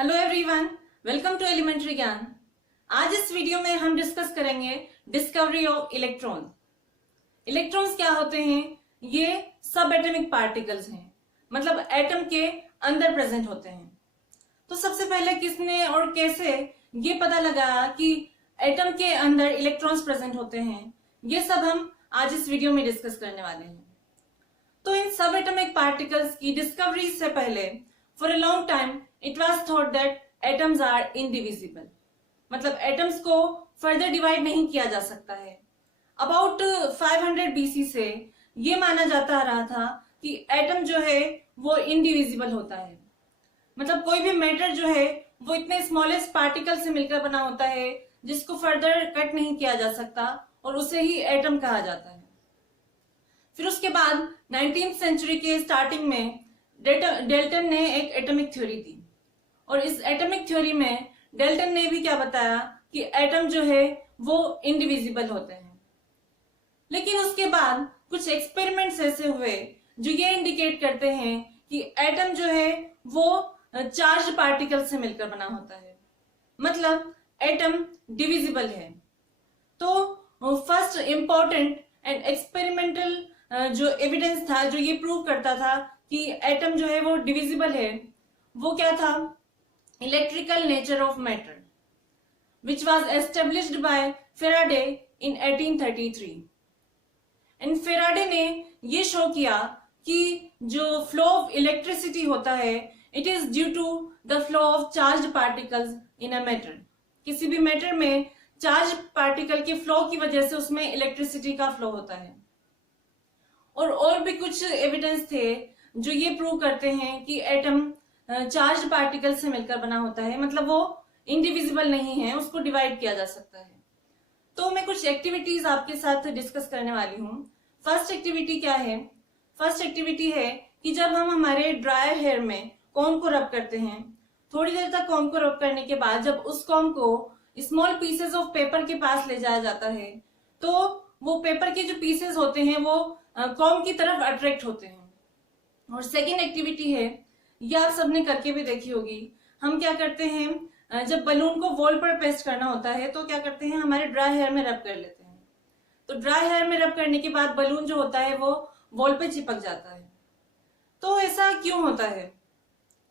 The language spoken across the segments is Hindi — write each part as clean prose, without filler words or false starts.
Hello everyone, welcome to elementary Gyan. आज इस वीडियो में हम डिस्कस करेंगे डिस्कवरी ऑफ इलेक्ट्रॉन। इलेक्ट्रॉन्स क्या होते हैं? ये सब एटॉमिक पार्टिकल्स हैं, मतलब एटम के अंदर प्रेजेंट होते हैं। तो सबसे पहले किसने और कैसे ये पता लगाया कि एटम के अंदर इलेक्ट्रॉन्स प्रेजेंट होते हैं, ये सब हम आज इस वीडियो में डिस्कस करने वाले हैं। तो इन सब एटॉमिक पार्टिकल्स की डिस्कवरी से पहले for a long time it was thought that atoms are indivisible, मतलब एटम्स को फर्दर डिवाइड नहीं किया जा सकता है। अबाउट 500 BC से ये माना जाता रहा था कि एटम जो है वो इनडिविजिबल होता है, मतलब कोई भी मैटर जो है वो इतने स्मॉलेस्ट पार्टिकल से मिलकर बना होता है जिसको फर्दर कट नहीं किया जा सकता, और उसे ही एटम कहा जाता है। फिर उसके बाद 19th सेंचुरी के स्टार्टिंग में डेल्टन ने एक एटॉमिक थ्योरी दी, और इस एटॉमिक थ्योरी में डेल्टन ने भी क्या बताया कि एटम जो है वो इनडिविजिबल होते हैं। लेकिन उसके बाद कुछ एक्सपेरिमेंट्स ऐसे हुए जो ये इंडिकेट करते हैं कि एटम जो है वो चार्ज पार्टिकल से मिलकर बना होता है, मतलब एटम डिविजिबल है। तो फर्स्ट इंपॉर्टेंट एंड एक्सपेरिमेंटल जो एविडेंस था जो ये प्रूव करता था कि एटम जो है वो डिविजिबल है, वो क्या था? Electrical nature of matter, which was established by Faraday in 1833। And Faraday ने ये शो किया कि जो फ्लो ऑफ इलेक्ट्रिसिटी होता है it is due to the flow of charge particles in a matter. किसी भी मैटर में चार्ज पार्टिकल के फ्लो की वजह से उसमें इलेक्ट्रिसिटी का फ्लो होता है। और भी कुछ एविडेंस थे जो ये प्रूव करते हैं कि एटम चार्ज पार्टिकल से मिलकर बना होता है, मतलब वो इंडिविजिबल नहीं है, उसको डिवाइड किया जा सकता है। तो मैं कुछ एक्टिविटीज आपके साथ डिस्कस करने वाली हूँ। फर्स्ट एक्टिविटी क्या है? फर्स्ट एक्टिविटी है कि जब हम हमारे ड्राई हेयर में कॉम्ब को रब करते हैं, थोड़ी देर तक कॉम्ब को रब करने के बाद जब उस कॉम्ब को स्मॉल पीसेस ऑफ पेपर के पास ले जाया जाता है, तो वो पेपर के जो पीसेस होते हैं वो कॉम्ब की तरफ अट्रैक्ट होते हैं। और सेकेंड एक्टिविटी है, ये आप सबने करके भी देखी होगी, हम क्या करते हैं जब बलून को वॉल पर पेस्ट करना होता है तो क्या करते हैं, हमारे ड्राई हेयर में रब कर लेते हैं। तो ड्राई हेयर में रब करने के बाद बलून जो होता है वो वॉल पे चिपक जाता है। तो ऐसा क्यों होता है?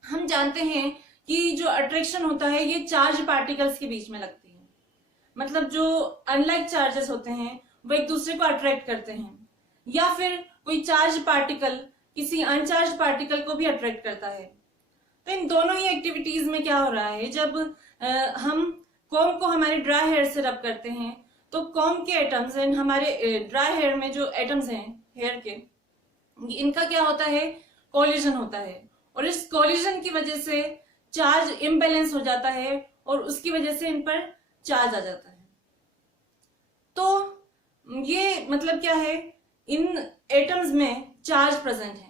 हम जानते हैं कि जो अट्रैक्शन होता है ये चार्ज पार्टिकल्स के बीच में लगती है, मतलब जो अनलाइक चार्जेस होते हैं वो एक दूसरे को अट्रैक्ट करते हैं, या फिर कोई चार्ज पार्टिकल किसी अनचार्ज पार्टिकल को भी अट्रैक्ट करता है। तो इन दोनों ही एक्टिविटीज में क्या हो रहा है, जब हम कॉम्ब को हमारे ड्राई हेयर से रब करते हैं तो कॉम्ब के एटम्स एंड हमारे ड्राई हेयर में जो एटम्स हैं हेयर के, इनका क्या होता है? कोलिजन होता है, और इस कोलिजन की वजह से चार्ज इम्बैलेंस हो जाता है और उसकी वजह से इन पर चार्ज आ जाता है। तो ये मतलब क्या है, इन एटम्स में चार्ज प्रेजेंट है,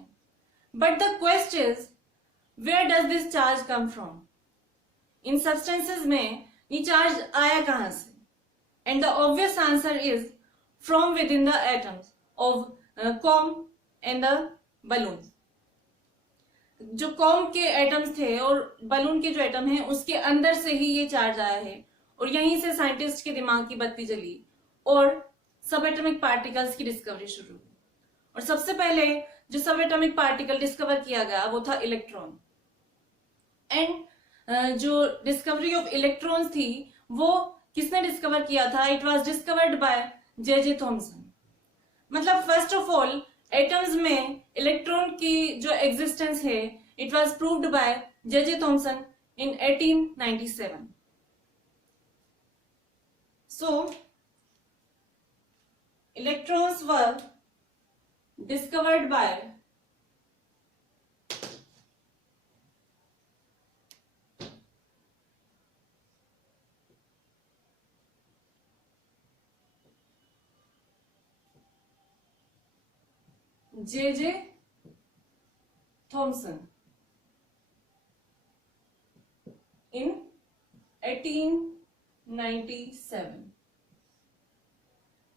but the question is where does this charge come from? इन सब्सटेंसेस में ये चार्ज आया कहां से? And the obvious answer is from within the atoms of comb and the balloon. जो कॉम्ब के एटम्स थे और बलून के जो एटम हैं उसके अंदर से ही ये चार्ज आया है, और यहीं से साइंटिस्ट के दिमाग की बत्ती जली और सब एटॉमिक पार्टिकल्स की डिस्कवरी शुरू हुई। और सबसे पहले जो सब एटॉमिक पार्टिकल डिस्कवर किया गया वो था इलेक्ट्रॉन। एंड जो डिस्कवरी ऑफ इलेक्ट्रॉन्स थी वो किसने डिस्कवर किया था? It was discovered by J Thomson. मतलब फर्स्ट ऑफ ऑल एटम्स में इलेक्ट्रॉन की जो एग्जिस्टेंस है it was proved by J Thomson in 1897। So electrons were discovered by J. Thomson in 1897।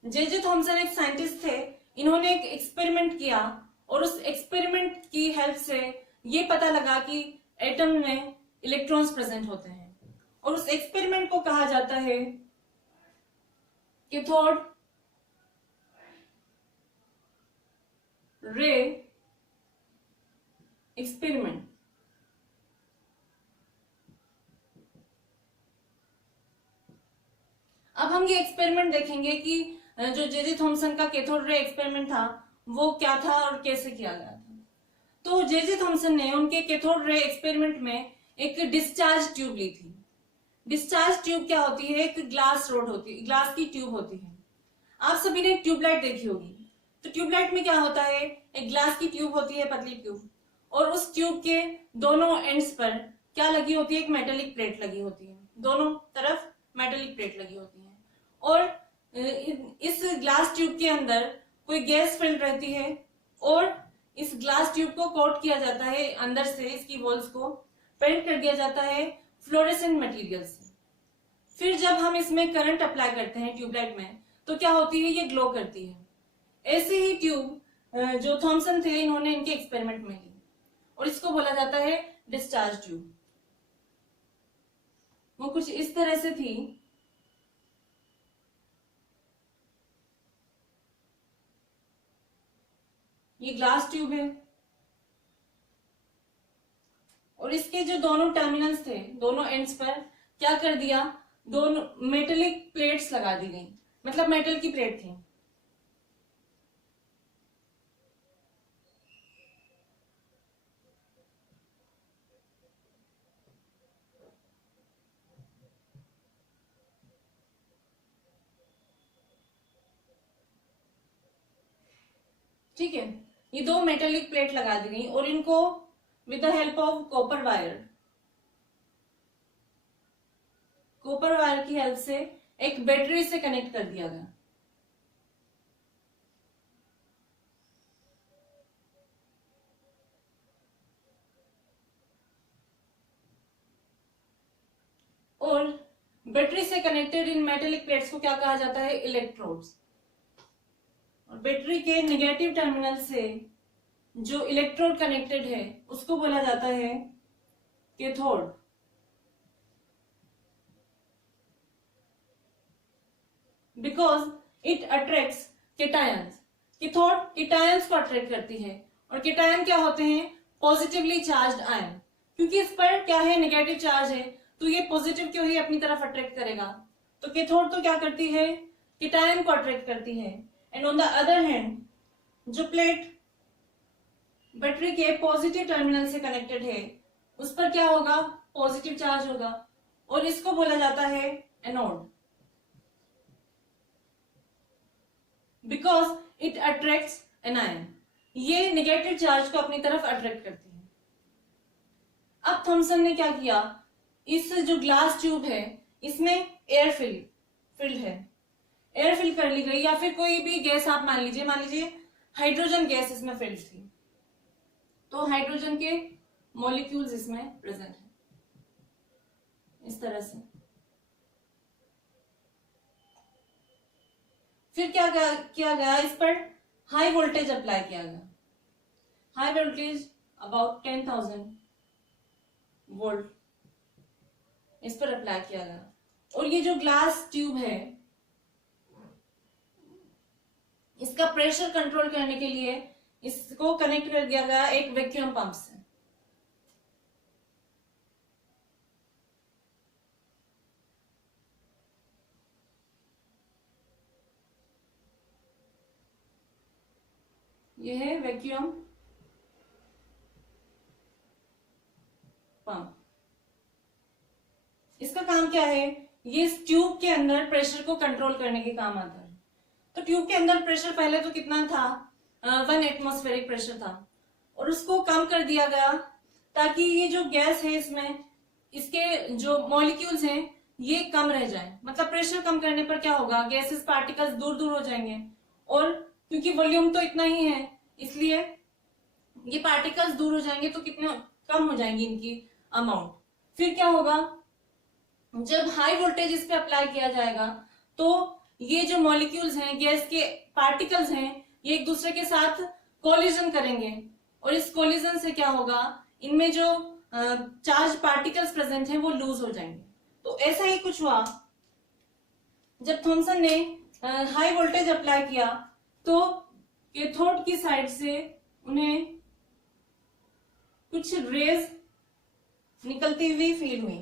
J Thomson एक साइंटिस्ट थे, इन्होंने एक एक्सपेरिमेंट किया और उस एक्सपेरिमेंट की हेल्प से ये पता लगा कि एटम में इलेक्ट्रॉन्स प्रेजेंट होते हैं। और उस एक्सपेरिमेंट को कहा जाता है कैथोड रे एक्सपेरिमेंट। अब हम ये एक्सपेरिमेंट देखेंगे कि जो जे थॉमसन का कैथोड रे एक्सपेरिमेंट था वो क्या था और कैसे किया गया था। तो जे थॉमसन ने उनके कैथोड रे एक्सपेरिमेंट में एक डिस्चार्ज ट्यूब ली थी। डिस्चार्ज ट्यूब क्या होती है? एक ग्लास रोड होती है, ग्लास की ट्यूब होती है। आप सभी ने ट्यूबलाइट देखी होगी। तो ट्यूबलाइट में क्या होता है? एक ग्लास की ट्यूब होती है, पतली ट्यूब, और उस ट्यूब के दोनों एंड्स पर क्या लगी होती है? एक मेटेलिक प्लेट लगी होती है। दोनों तरफ मेटेलिक प्लेट लगी होती है और इस ग्लास ट्यूब के अंदर कोई गैस फिल्ड रहती है और इस ग्लास ट्यूब को कोट किया जाता है अंदर से, इसकी वॉल्स को पेंट कर दिया जाता है फ्लोरेसेंट मटेरियल से। फिर जब हम इसमें करंट अप्लाई करते हैं ट्यूबलाइट में तो क्या होती है? ये ग्लो करती है। ऐसे ही ट्यूब जो थॉमसन थे इन्होंने इनके एक्सपेरिमेंट में ली और इसको बोला जाता है डिस्चार्ज ट्यूब। वो कुछ इस तरह से थी। ये ग्लास ट्यूब है और इसके जो दोनों टर्मिनल्स थे, दोनों एंड्स पर क्या कर दिया? दोनों मेटेलिक प्लेट्स लगा दी गई, मतलब मेटल की प्लेट थी। ठीक है, ये दो मेटेलिक प्लेट लगा दी गई और इनको with the help of copper wire की हेल्प से एक बैटरी से कनेक्ट कर दिया गया। और बैटरी से कनेक्टेड इन मेटेलिक प्लेट्स को क्या कहा जाता है? इलेक्ट्रोड्स। और बैटरी के नेगेटिव टर्मिनल से जो इलेक्ट्रोड कनेक्टेड है उसको बोला जाता है cathode. Because it attracts cations. Cathode cations को अट्रैक्ट करती है और केटायन क्या होते हैं? Positively charged ion. क्योंकि इस पर क्या है? नेगेटिव चार्ज है तो ये पॉजिटिव क्यों ही अपनी तरफ अट्रैक्ट करेगा। तो कैथोड तो क्या करती है? केटायन को अट्रैक्ट करती है। And on the other hand जो प्लेट बैटरी के पॉजिटिव टर्मिनल से कनेक्टेड है उस पर क्या होगा? पॉजिटिव चार्ज होगा और इसको बोला जाता है anode. Because it attracts anion, ये नेगेटिव चार्ज को अपनी तरफ अट्रैक्ट करती है। अब थॉमसन ने क्या किया? इस जो ग्लास ट्यूब है इसमें एयर फिल्ड है, एयर फिल कर ली गई या फिर कोई भी गैस आप मान लीजिए हाइड्रोजन गैस इसमें फिल्ड थी तो हाइड्रोजन के मॉलिक्यूल्स इसमें प्रेजेंट है इस तरह से। फिर क्या किया गया? इस पर हाई वोल्टेज अप्लाई किया गया। हाई वोल्टेज अबाउट 10,000 वोल्ट इस पर अप्लाई किया गया और ये जो ग्लास ट्यूब है इसका प्रेशर कंट्रोल करने के लिए इसको कनेक्ट कर दिया गया एक वैक्यूम पंप से। यह है वैक्यूम पंप। इसका काम क्या है? ये इस ट्यूब के अंदर प्रेशर को कंट्रोल करने के काम आता है। तो ट्यूब के अंदर प्रेशर पहले तो कितना था? 1 एटमॉस्फेरिक प्रेशर था और उसको कम कर दिया गया ताकि ये जो गैस है इसमें इसके जो मॉलिक्यूल्स हैं ये कम रह जाए। मतलब प्रेशर कम करने पर क्या होगा? गैसेस पार्टिकल्स दूर दूर हो जाएंगे और क्योंकि वॉल्यूम तो इतना ही है इसलिए ये पार्टिकल्स दूर हो जाएंगे तो कितना कम हो जाएंगी इनकी अमाउंट। फिर क्या होगा? जब हाई वोल्टेज इस पे अप्लाई किया जाएगा तो ये जो मॉलिक्यूल्स हैं, गैस के पार्टिकल्स हैं, ये एक दूसरे के साथ कोलिजन करेंगे और इस कोलिजन से क्या होगा? इनमें जो चार्ज पार्टिकल्स प्रेजेंट हैं वो लूज हो जाएंगे। तो ऐसा ही कुछ हुआ जब थॉमसन ने हाई वोल्टेज अप्लाई किया तो कैथोड की साइड से उन्हें कुछ रेज निकलती हुई फील हुई,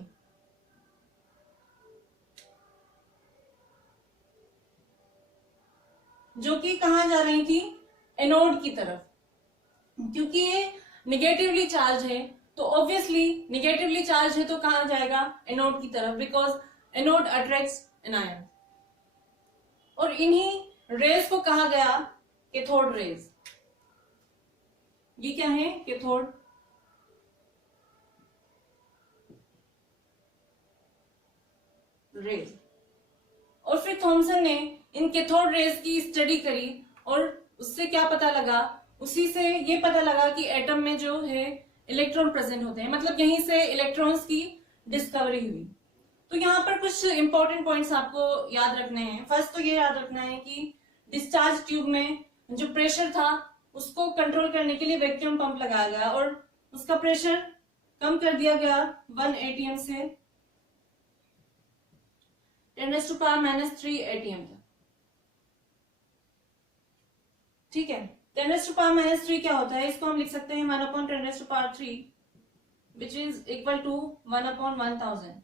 जो कि कहाँ जा रही थी, एनोड की तरफ। क्योंकि ये निगेटिवली चार्ज है तो ऑब्वियसली निगेटिवली चार्ज है तो कहाँ जाएगा, एनोड की तरफ, because anode attracts anion. और इन्हीं रेज को कहा गया कैथोड रेज। ये क्या है, कैथोड रेज। और फिर थॉमसन ने इन कैथोड रेज की स्टडी करी और उससे क्या पता लगा, उसी से ये पता लगा कि एटम में जो है इलेक्ट्रॉन प्रेजेंट होते हैं, मतलब यहीं से इलेक्ट्रॉन्स की डिस्कवरी हुई। तो यहाँ पर कुछ इंपॉर्टेंट पॉइंट्स आपको याद रखने हैं। फर्स्ट तो ये याद रखना है कि डिस्चार्ज ट्यूब में जो प्रेशर था उसको कंट्रोल करने के लिए वैक्यूम पंप लगाया गया और उसका प्रेशर कम कर दिया गया 1 atm से 10⁻³ atm तक। ठीक है, 10⁻³ क्या होता है, इसको हम लिख सकते हैं 1/10⁻³ विच इज इक्वल टू 1/1000।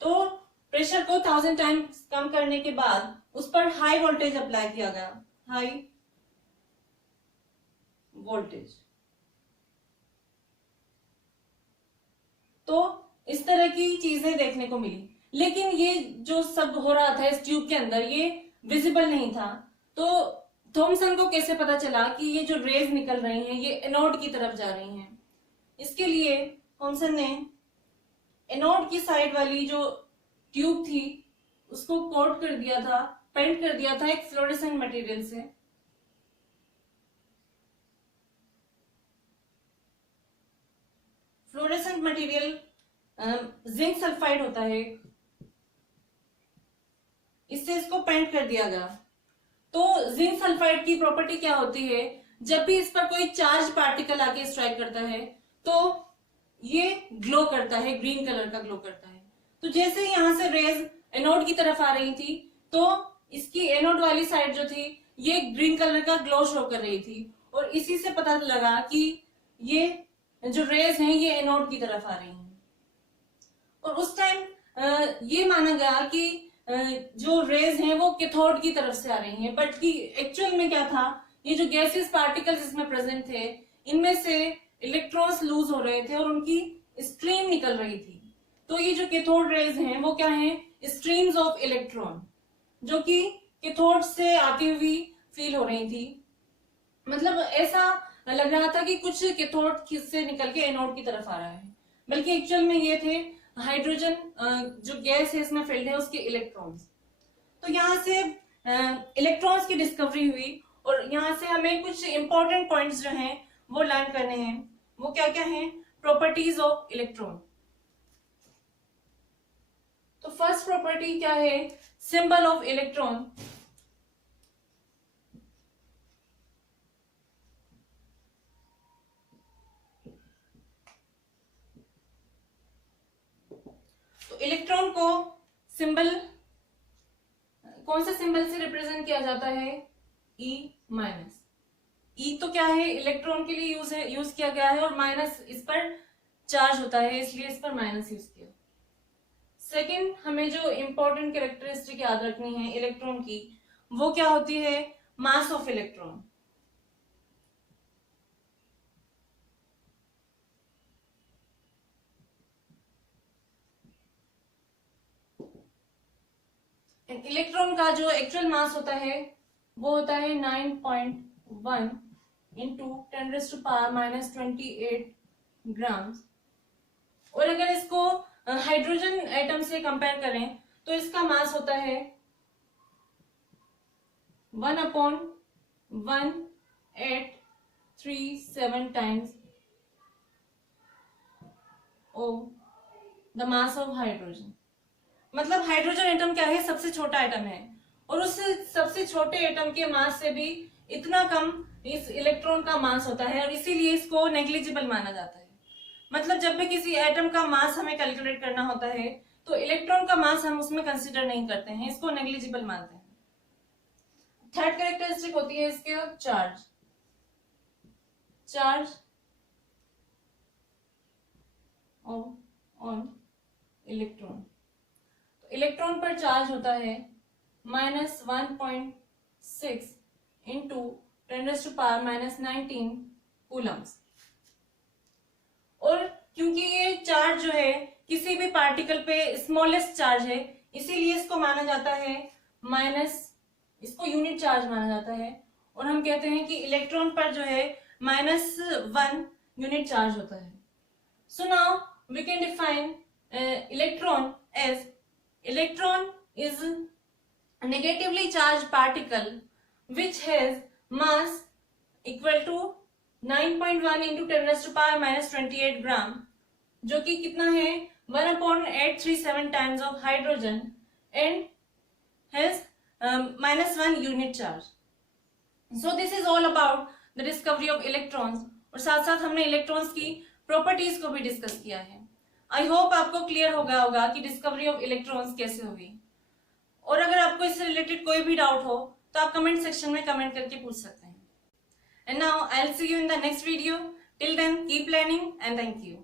तो प्रेशर को 1000 टाइम्स कम करने के बाद उस पर हाई वोल्टेज अप्लाई किया गया, हाई वोल्टेज। तो इस तरह की चीजें देखने को मिली, लेकिन ये जो सब हो रहा था इस ट्यूब के अंदर ये विजिबल नहीं था। तो थॉमसन को कैसे पता चला कि ये जो रेज निकल रही हैं ये एनोड की तरफ जा रही हैं? इसके लिए थॉमसन ने एनोड की साइड वाली जो ट्यूब थी उसको कोट कर दिया था, पेंट कर दिया था एक फ्लोरेसेंट मटेरियल से। फ्लोरेसेंट मटेरियल जिंक सल्फाइड होता है, इससे इसको पेंट कर दिया गया। तो जिंक सल्फाइड की प्रॉपर्टी क्या होती है, जब भी इस पर कोई चार्ज पार्टिकल आके स्ट्राइक करता है तो ये ग्लो करता है, ग्रीन कलर का ग्लो करता है। तो जैसे यहां से रेज एनोड की तरफ आ रही थी तो इसकी एनोड वाली साइड जो थी ये ग्रीन कलर का ग्लो शो कर रही थी और इसी से पता लगा कि ये जो रेज हैं ये एनोड की तरफ आ रही हैं। और उस टाइम ये माना गया कि जो रेज हैं वो कैथोड की तरफ से आ रही हैं, बट कि एक्चुअल में क्या था, ये जो गैसेस पार्टिकल्स इसमें प्रेजेंट थे इनमें से इलेक्ट्रॉन्स लूज हो रहे थे और उनकी स्ट्रीम निकल रही थी। तो ये जो कैथोड रेज हैं वो क्या हैं, स्ट्रीम्स ऑफ इलेक्ट्रॉन, जो कि कैथोड से आती हुई फील हो रही थी। मतलब ऐसा लग रहा था कि कुछ कैथोड से निकल के एनोड की तरफ आ रहा है, बल्कि एक्चुअल में ये थे हाइड्रोजन जो गैस है इसमें फिल्ड है उसके इलेक्ट्रॉन्स। तो यहाँ से इलेक्ट्रॉन्स की डिस्कवरी हुई और यहाँ से हमें कुछ इंपॉर्टेंट पॉइंट्स जो हैं वो लर्न करने हैं। वो क्या क्या हैं, प्रॉपर्टीज ऑफ इलेक्ट्रॉन। तो फर्स्ट प्रॉपर्टी क्या है, सिंबल ऑफ इलेक्ट्रॉन। तो इलेक्ट्रॉन को सिंबल, कौन से सिंबल से रिप्रेजेंट किया जाता है, E-। ई तो क्या है, इलेक्ट्रॉन के लिए यूज किया गया है और माइनस इस पर चार्ज होता है इसलिए इस पर माइनस यूज किया। सेकेंड, हमें जो इंपॉर्टेंट कैरेक्टरिस्टिक याद रखनी है इलेक्ट्रॉन की, वो क्या होती है, मास ऑफ इलेक्ट्रॉन। इलेक्ट्रॉन का जो एक्चुअल मास होता है वो होता है 9.1 इंटू 10⁻⁻28 ग्राम। और अगर इसको हाइड्रोजन एटम से कंपेयर करें तो इसका मास होता है 1/1837 times of the mass of hydrogen. मतलब हाइड्रोजन एटम क्या है, सबसे छोटा एटम है और उस सबसे छोटे एटम के मास से भी इतना कम इस इलेक्ट्रॉन का मास होता है और इसीलिए इसको नेग्लिजिबल माना जाता है। मतलब जब भी किसी एटम का मास हमें कैलकुलेट करना होता है तो इलेक्ट्रॉन का मास हम उसमें कंसीडर नहीं करते हैं, इसको नेग्लिजिबल मानते हैं। थर्ड कैरेक्टरिस्टिक होती है इसके चार्ज। चार्ज ऑन इलेक्ट्रॉन, तो इलेक्ट्रॉन पर चार्ज होता है -1.6 इंटू 10⁻⁻19 कूलम्स। और क्योंकि ये चार्ज जो है किसी भी पार्टिकल पे स्मॉलेस्ट चार्ज है, इसीलिए इसको माना जाता है इसको यूनिट चार्ज माना जाता है। और हम कहते हैं कि इलेक्ट्रॉन पर जो है -1 यूनिट चार्ज होता है। So now we can define electron as electron is negatively charged particle which has mass equal to 9.1 into 10⁻⁻28 ग्राम, जो कि कितना है 1/837 times of hydrogen and has -1 unit charge. So this is all about the discovery of electrons। और साथ साथ हमने इलेक्ट्रॉन्स की प्रॉपर्टीज को भी डिस्कस किया है। आई होप आपको क्लियर हो गया होगा कि डिस्कवरी ऑफ इलेक्ट्रॉन्स कैसे हुई। और अगर आपको इससे रिलेटेड कोई भी डाउट हो तो आप कमेंट सेक्शन में कमेंट करके पूछ सकते हैं। And now I will see you in the next video. Till then keep learning and thank you.